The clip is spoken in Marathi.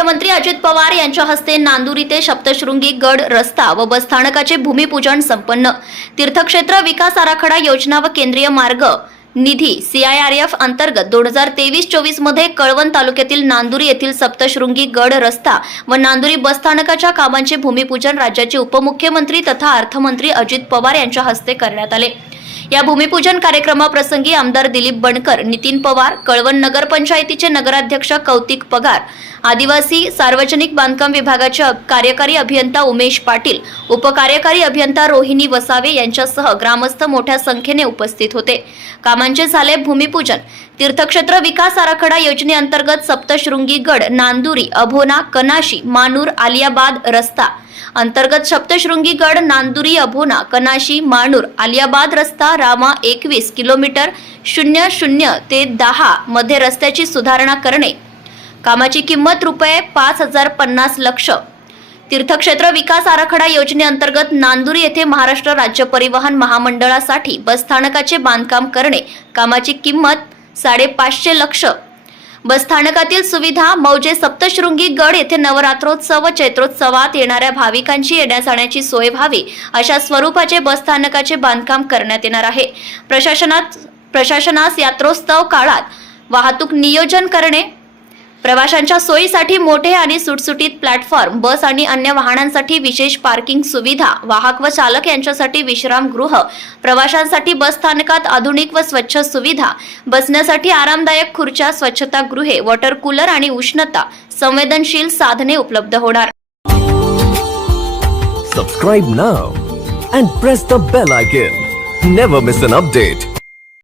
मुख्यमंत्री अजित पवार यांच्या हस्ते नांदुरी ते सप्तशृंगी गड रस्ता व बसस्थानकाचे भूमिपूजन संपन्न. तीर्थक्षेत्र विकास आराखडा योजना व केंद्रीय मार्ग निधी सीआयआरएफ अंतर्गत दोन हजार तेवीस चोवीसमध्ये कळवण तालुक्यातील नांदुरी येथील सप्तशृंगी गड रस्ता व नांदुरी बसस्थानकाच्या कामांचे भूमिपूजन राज्याचे उपमुख्यमंत्री तथा अर्थमंत्री अजित पवार यांच्या हस्ते करण्यात आले. या भूमिपूजन कार्यक्रमाप्रसंगी आमदार दिलीप बनकर नितीन पवार कळवण नगरपंचायतीचे नगराध्यक्ष कौतिक पगार आदिवासी सार्वजनिक बांधकाम विभागाचे कार्यकारी अभियंता उमेश पाटील उपकार्यकारी अभियंता रोहिणी वसावे यांच्यासह ग्रामस्थ मोठ्या संख्येने उपस्थित होते. कामांचे झाले भूमिपूजन. तीर्थक्षेत्र विकास आराखडा योजनेअंतर्गत सप्तशृंगी गड नांदुरी अभोना कनाशी मानूर आलियाबाद रस्ता अंतर्गत सप्तशृंगी गड नांदुरी अभोना कनाशी माणूर आलियाबाद रस्ता रामा एकवीस किलोमीटर शून्य शून्य ते दहा मध्ये रस्त्याची सुधारणा करणे. कामाची किंमत रुपये पाच हजार पन्नास लक्ष. तीर्थक्षेत्र विकास आराखडा योजनेअंतर्गत नांदुरी येथे महाराष्ट्र राज्य परिवहन महामंडळासाठी बसस्थानकाचे बांधकाम करणे. कामाची किंमत साडेपाचशे लक्ष. बसस्थानकातील सुविधा मौजे सप्तशृंगी गड येथे नवरात्रोत्सव व चैत्रोत्सवात येणाऱ्या भाविकांची येण्या जाण्याची सोय व्हावी अशा स्वरूपाचे बसस्थानकाचे बांधकाम करण्यात येणार आहे. प्रशासनात प्रशासनास यात्रोत्सव काळात वाहतूक नियोजन करणे प्रवाशांच्या सोयीसाठी मोठे आणि सुटसुटीत प्लॅटफॉर्म बस आणि अन्य वाहनांसाठी विशेष पार्किंग सुविधा वाहक व चालक यांच्यासाठी विश्रामगृह प्रवाशांसाठी बस स्थानकात आधुनिक व स्वच्छ सुविधा बसण्यासाठी आरामदायक खुर्च्या स्वच्छतागृहे वॉटर कूलर आणि उष्णता संवेदनशील साधने उपलब्ध होणार. Subscribe now and press the bell icon never miss an update